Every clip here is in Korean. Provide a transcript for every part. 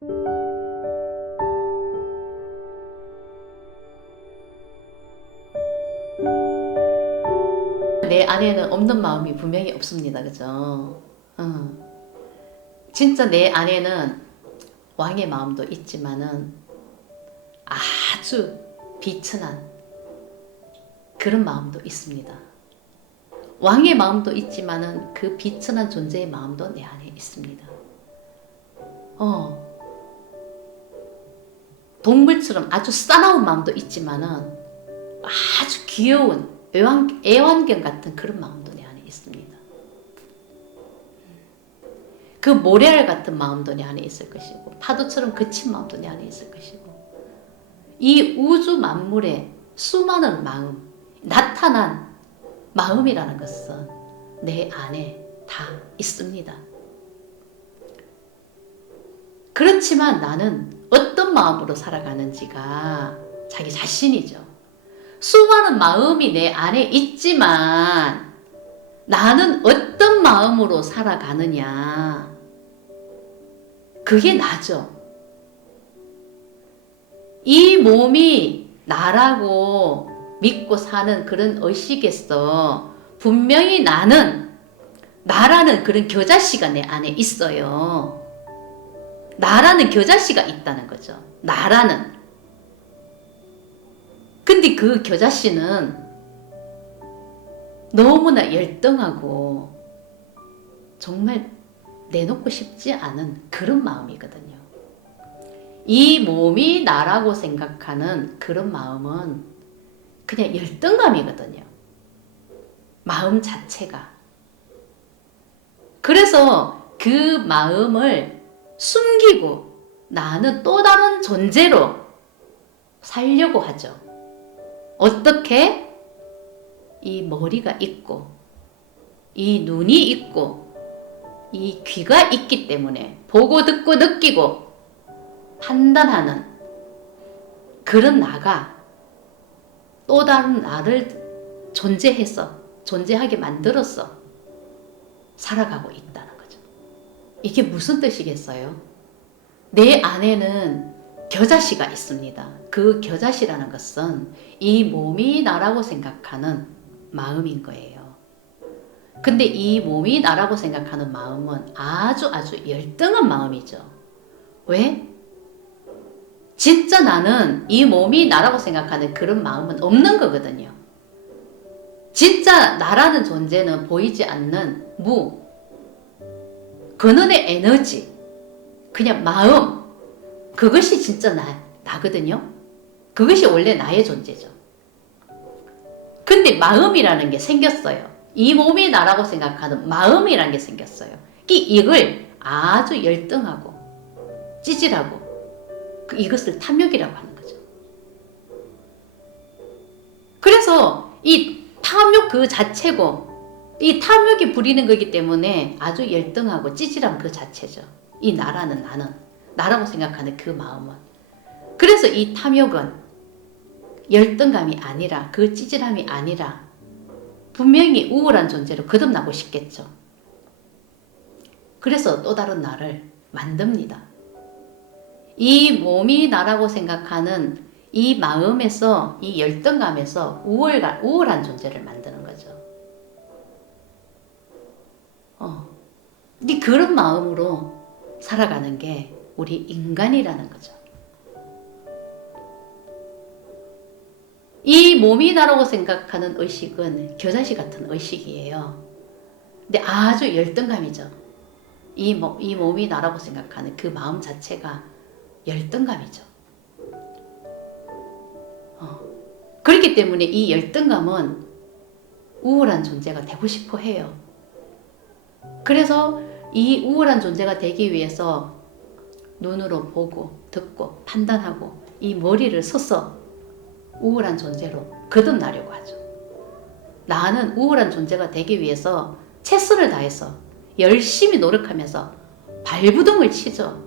내 안에는 없는 마음이 분명히 없습니다. 그죠? 진짜 내 안에는 왕의 마음도 있지만은 아주 비천한 그런 마음도 있습니다. 왕의 마음도 있지만은 그 비천한 존재의 마음도 내 안에 있습니다. 동물처럼 아주 싸나운 마음도 있지만은 아주 귀여운 애완견 같은 그런 마음도 내 안에 있습니다. 그 모래알 같은 마음도 내 안에 있을 것이고 파도처럼 거친 마음도 내 안에 있을 것이고 이 우주 만물의 수많은 마음, 나타난 마음이라는 것은 내 안에 다 있습니다. 그렇지만 나는 어떤 마음으로 살아가는지가 자기 자신이죠. 수많은 마음이 내 안에 있지만 나는 어떤 마음으로 살아가느냐, 그게 나죠. 이 몸이 나라고 믿고 사는 그런 의식에서 분명히 나라는 그런 겨자씨가 내 안에 있어요. 나라는 겨자씨가 있다는 거죠. 나라는. 근데 그 겨자씨는 너무나 열등하고 정말 내놓고 싶지 않은 그런 마음이거든요. 이 몸이 나라고 생각하는 그런 마음은 그냥 열등감이거든요. 마음 자체가. 그래서 그 마음을 숨기고 나는 또 다른 존재로 살려고 하죠. 어떻게? 이 머리가 있고 이 눈이 있고 이 귀가 있기 때문에 보고 듣고 느끼고 판단하는 그런 나가 또 다른 나를 존재하게 만들어서 살아가고 있다는 거죠. 이게 무슨 뜻이겠어요? 내 안에는 겨자씨가 있습니다. 그 겨자씨라는 것은 이 몸이 나라고 생각하는 마음인 거예요. 근데 이 몸이 나라고 생각하는 마음은 아주 열등한 마음이죠. 왜? 진짜 나는 이 몸이 나라고 생각하는 그런 마음은 없는 거거든요. 진짜 나라는 존재는 보이지 않는 근원의 에너지, 그냥 마음, 그것이 진짜 나거든요. 그것이 원래 나의 존재죠. 근데 마음이라는 게 생겼어요. 이 몸이 나라고 생각하는 마음이라는 게 생겼어요. 이걸 아주 열등하고 찌질하고 이것을 탐욕이라고 하는 거죠. 그래서 이 탐욕 그 자체고 이 탐욕이 부리는 거기 때문에 아주 열등하고 찌질한 그 자체죠. 이 나라는 나라고 생각하는 그 마음은. 그래서 이 탐욕은 열등감이 아니라 그 찌질함이 아니라 분명히 우월한 존재로 거듭나고 싶겠죠. 그래서 또 다른 나를 만듭니다. 이 몸이 나라고 생각하는 이 마음에서 이 열등감에서 우월한 존재를 만드는 거죠. 근데 그런 마음으로 살아가는 게 우리 인간이라는 거죠. 이 몸이 나라고 생각하는 의식은 겨자씨 같은 의식이에요. 근데 아주 열등감이죠. 이 몸이 나라고 생각하는 그 마음 자체가 열등감이죠. 그렇기 때문에 이 열등감은 우월한 존재가 되고 싶어 해요. 그래서 이 우월한 존재가 되기 위해서 눈으로 보고 듣고 판단하고 이 머리를 써서 우월한 존재로 거듭나려고 하죠. 나는 우월한 존재가 되기 위해서 최선을 다해서 열심히 노력하면서 발부둥을 치죠.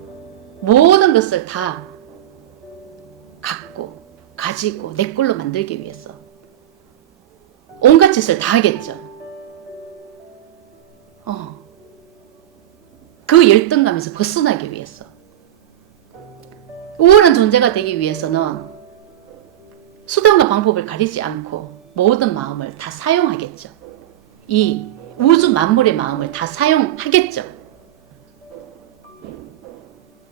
모든 것을 다 갖고 가지고 내 걸로 만들기 위해서 온갖 짓을 다 하겠죠. 그 열등감에서 벗어나기 위해서. 우월한 존재가 되기 위해서는 수단과 방법을 가리지 않고 모든 마음을 다 사용하겠죠. 이 우주 만물의 마음을 다 사용하겠죠.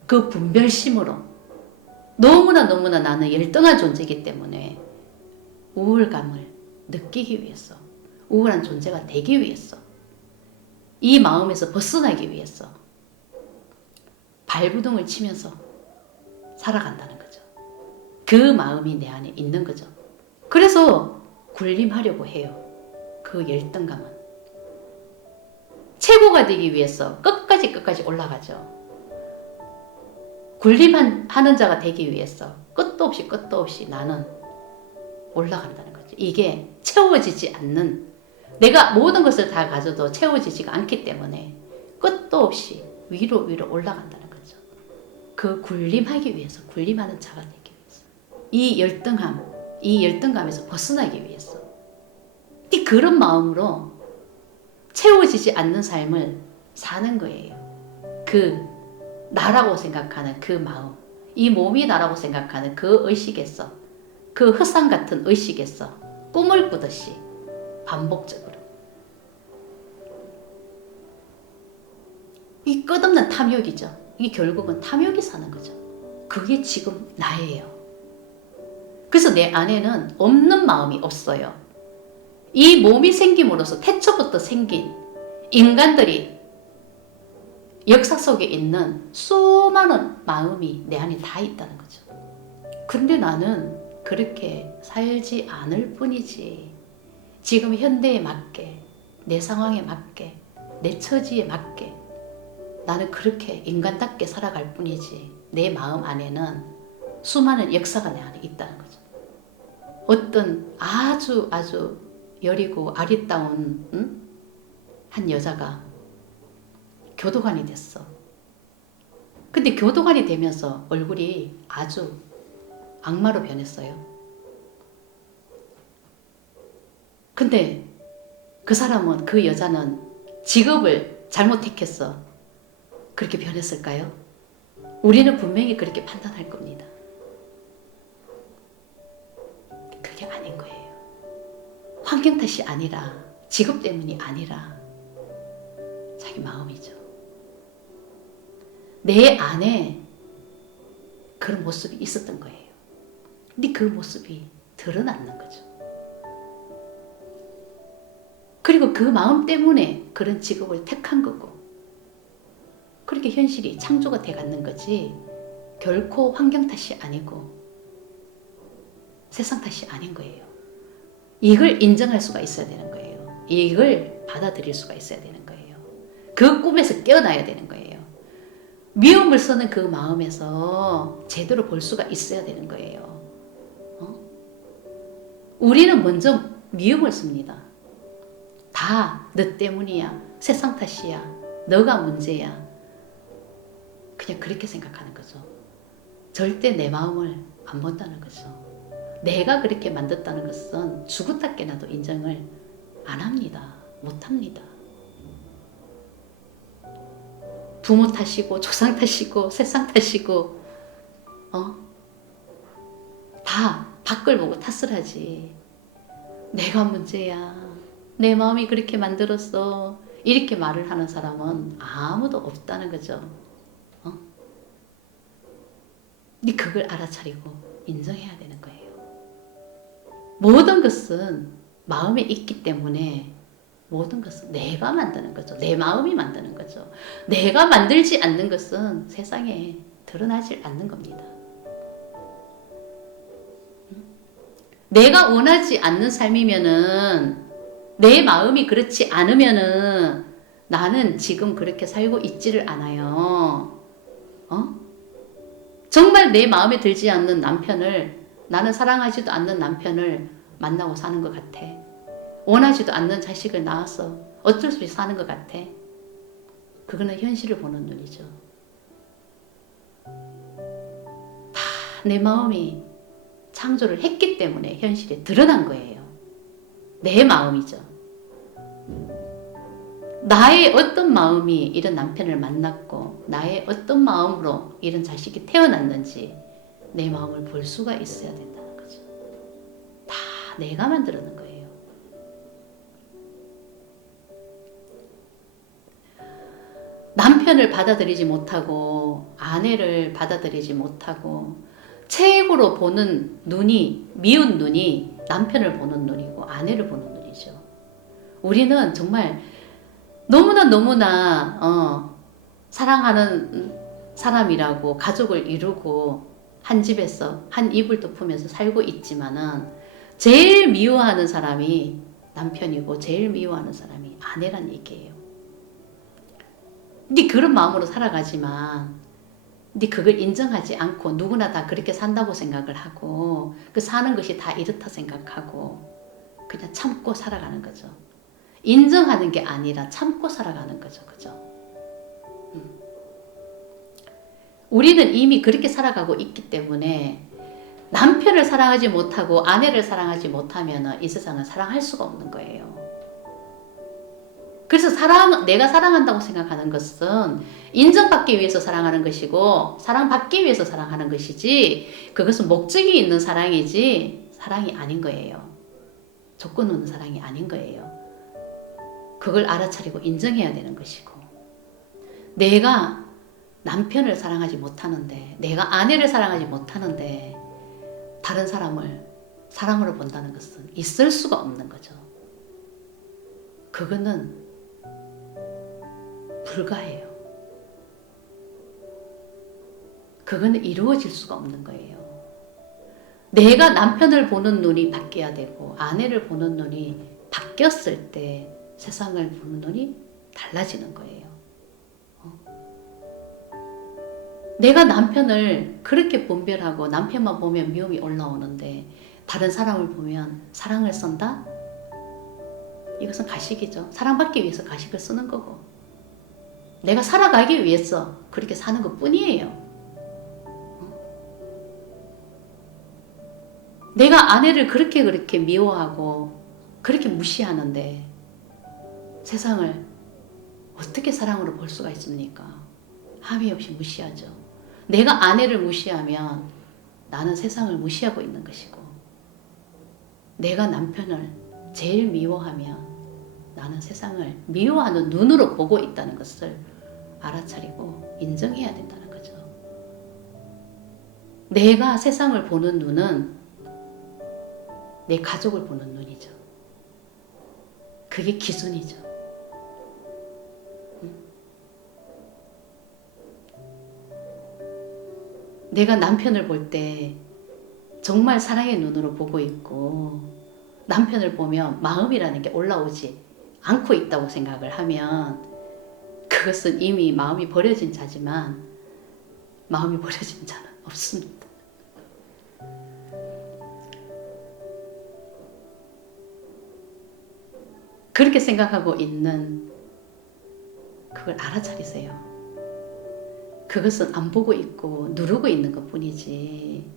그 분별심으로 너무나 나는 열등한 존재이기 때문에 우월감을 느끼기 위해서, 우월한 존재가 되기 위해서, 이 마음에서 벗어나기 위해서 발부둥을 치면서 살아간다는 거죠. 그 마음이 내 안에 있는 거죠. 그래서 군림하려고 해요. 그 열등감은. 최고가 되기 위해서 끝까지 올라가죠. 군림하는 자가 되기 위해서 끝도 없이 나는 올라간다는 거죠. 이게 채워지지 않는, 내가 모든 것을 다 가져도 채워지지가 않기 때문에 끝도 없이 위로 올라간다는 거죠. 그 군림하기 위해서, 군림하는 자가 되기 위해서, 이 열등감에서 벗어나기 위해서, 그런 마음으로 채워지지 않는 삶을 사는 거예요. 그 나라고 생각하는 그 마음, 이 몸이 나라고 생각하는 그 의식에서, 그 흑상 같은 의식에서 꿈을 꾸듯이 반복적으로 이 끝없는 탐욕이죠. 이게 결국은 탐욕이 사는 거죠. 그게 지금 나예요. 그래서 내 안에는 없는 마음이 없어요. 이 몸이 생김으로써 태초부터 생긴 인간들이 역사 속에 있는 수많은 마음이 내 안에 다 있다는 거죠. 근데 나는 그렇게 살지 않을 뿐이지. 지금 현대에 맞게, 내 상황에 맞게, 내 처지에 맞게 나는 그렇게 인간답게 살아갈 뿐이지. 내 마음 안에는 수많은 역사가 내 안에 있다는 거죠. 어떤 아주 여리고 아리따운 한 여자가 교도관이 됐어. 근데 교도관이 되면서 얼굴이 아주 악마로 변했어요. 근데 그 사람은, 그 여자는 직업을 잘못 택했어. 그렇게 변했을까요? 우리는 분명히 그렇게 판단할 겁니다. 그게 아닌 거예요. 환경 탓이 아니라, 직업 때문이 아니라 자기 마음이죠. 내 안에 그런 모습이 있었던 거예요. 근데 그 모습이 드러났는 거죠. 그리고 그 마음 때문에 그런 직업을 택한 거고, 그렇게 현실이 창조가 돼가는 거지, 결코 환경 탓이 아니고 세상 탓이 아닌 거예요. 이걸 인정할 수가 있어야 되는 거예요. 이걸 받아들일 수가 있어야 되는 거예요. 그 꿈에서 깨어나야 되는 거예요. 미움을 쓰는 그 마음에서 제대로 볼 수가 있어야 되는 거예요. 우리는 먼저 미움을 씁니다. 다 너 때문이야, 세상 탓이야, 너가 문제야, 그냥 그렇게 생각하는 거죠. 절대 내 마음을 안 본다는 거죠. 내가 그렇게 만들었다는 것은 죽었다 깨나도 인정을 안 합니다. 못 합니다. 부모 탓이고 조상 탓이고 세상 탓이고 다 밖을 보고 탓을 하지. 내가 문제야, 내 마음이 그렇게 만들었어, 이렇게 말을 하는 사람은 아무도 없다는 거죠. 근데 그걸 알아차리고 인정해야 되는 거예요. 모든 것은 마음에 있기 때문에 모든 것은 내가 만드는 거죠. 내 마음이 만드는 거죠. 내가 만들지 않는 것은 세상에 드러나질 않는 겁니다. 내가 원하지 않는 삶이면은, 내 마음이 그렇지 않으면은 나는 지금 그렇게 살고 있지를 않아요. 정말 내 마음에 들지 않는 남편을, 나는 사랑하지도 않는 남편을 만나고 사는 것 같아. 원하지도 않는 자식을 낳아서 어쩔 수 없이 사는 것 같아. 그거는 현실을 보는 눈이죠. 다 내 마음이 창조를 했기 때문에 현실에 드러난 거예요. 내 마음이죠. 나의 어떤 마음이 이런 남편을 만났고, 나의 어떤 마음으로 이런 자식이 태어났는지 내 마음을 볼 수가 있어야 된다는 거죠. 다 내가 만들어낸 거예요. 남편을 받아들이지 못하고 아내를 받아들이지 못하고 최고로 보는 눈이, 미운 눈이 남편을 보는 눈이고 아내를 보는 눈이죠. 우리는 정말 너무나 사랑하는 사람이라고 가족을 이루고 한 집에서 한 이불 덮으면서 살고 있지만은 제일 미워하는 사람이 남편이고 제일 미워하는 사람이 아내란 얘기예요. 네 그런 마음으로 살아가지만 네 그걸 인정하지 않고 누구나 다 그렇게 산다고 생각을 하고 그 사는 것이 다 이렇다 생각하고 그냥 참고 살아가는 거죠. 인정하는 게 아니라 참고 살아가는 거죠. 그죠? 우리는 이미 그렇게 살아가고 있기 때문에 남편을 사랑하지 못하고 아내를 사랑하지 못하면 이 세상을 사랑할 수가 없는 거예요. 그래서 내가 사랑한다고 생각하는 것은 인정받기 위해서 사랑하는 것이고 사랑받기 위해서 사랑하는 것이지 그것은 목적이 있는 사랑이지 사랑이 아닌 거예요. 조건 없는 사랑이 아닌 거예요. 그걸 알아차리고 인정해야 되는 것이고 내가 남편을 사랑하지 못하는데 내가 아내를 사랑하지 못하는데 다른 사람을 사랑으로 본다는 것은 있을 수가 없는 거죠. 그거는 불가해요. 그거는 이루어질 수가 없는 거예요. 내가 남편을 보는 눈이 바뀌어야 되고 아내를 보는 눈이 바뀌었을 때 세상을 보는 눈이 달라지는 거예요. 내가 남편을 그렇게 분별하고 남편만 보면 미움이 올라오는데 다른 사람을 보면 사랑을 쓴다? 이것은 가식이죠. 사랑받기 위해서 가식을 쓰는 거고 내가 살아가기 위해서 그렇게 사는 것 뿐이에요. 내가 아내를 그렇게 미워하고 그렇게 무시하는데 세상을 어떻게 사랑으로 볼 수가 있습니까? 함이 없이 무시하죠. 내가 아내를 무시하면 나는 세상을 무시하고 있는 것이고 내가 남편을 제일 미워하면 나는 세상을 미워하는 눈으로 보고 있다는 것을 알아차리고 인정해야 된다는 거죠. 내가 세상을 보는 눈은 내 가족을 보는 눈이죠. 그게 기준이죠. 내가 남편을 볼 때 정말 사랑의 눈으로 보고 있고 남편을 보면 마음이라는 게 올라오지 않고 있다고 생각을 하면 그것은 이미 마음이 버려진 자지만 마음이 버려진 자는 없습니다. 그렇게 생각하고 있는 그걸 알아차리세요. 그것은 안 보고 있고 누르고 있는 것 뿐이지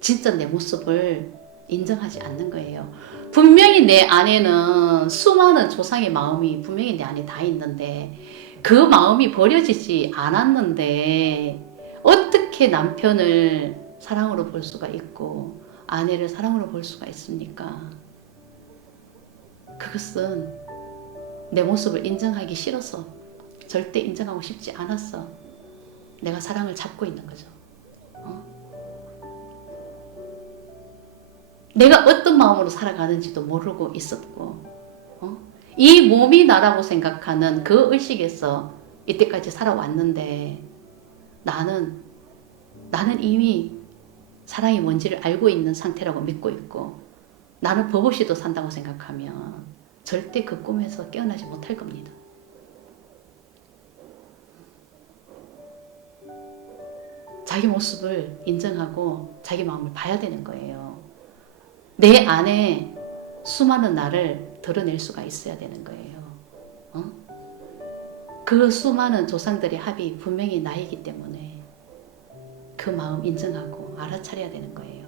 진짜 내 모습을 인정하지 않는 거예요. 분명히 내 안에는 수많은 조상의 마음이 분명히 내 안에 다 있는데 그 마음이 버려지지 않았는데 어떻게 남편을 사랑으로 볼 수가 있고 아내를 사랑으로 볼 수가 있습니까? 그것은 내 모습을 인정하기 싫어서 절대 인정하고 싶지 않았어. 내가 사랑을 잡고 있는 거죠. 내가 어떤 마음으로 살아가는지도 모르고 있었고 이 몸이 나라고 생각하는 그 의식에서 이때까지 살아왔는데 나는 이미 사랑이 뭔지를 알고 있는 상태라고 믿고 있고 나는 법 없이도 산다고 생각하면 절대 그 꿈에서 깨어나지 못할 겁니다. 자기 모습을 인정하고 자기 마음을 봐야 되는 거예요. 내 안에 수많은 나를 드러낼 수가 있어야 되는 거예요. 그 수많은 조상들의 합이 분명히 나이기 때문에 그 마음 인정하고 알아차려야 되는 거예요.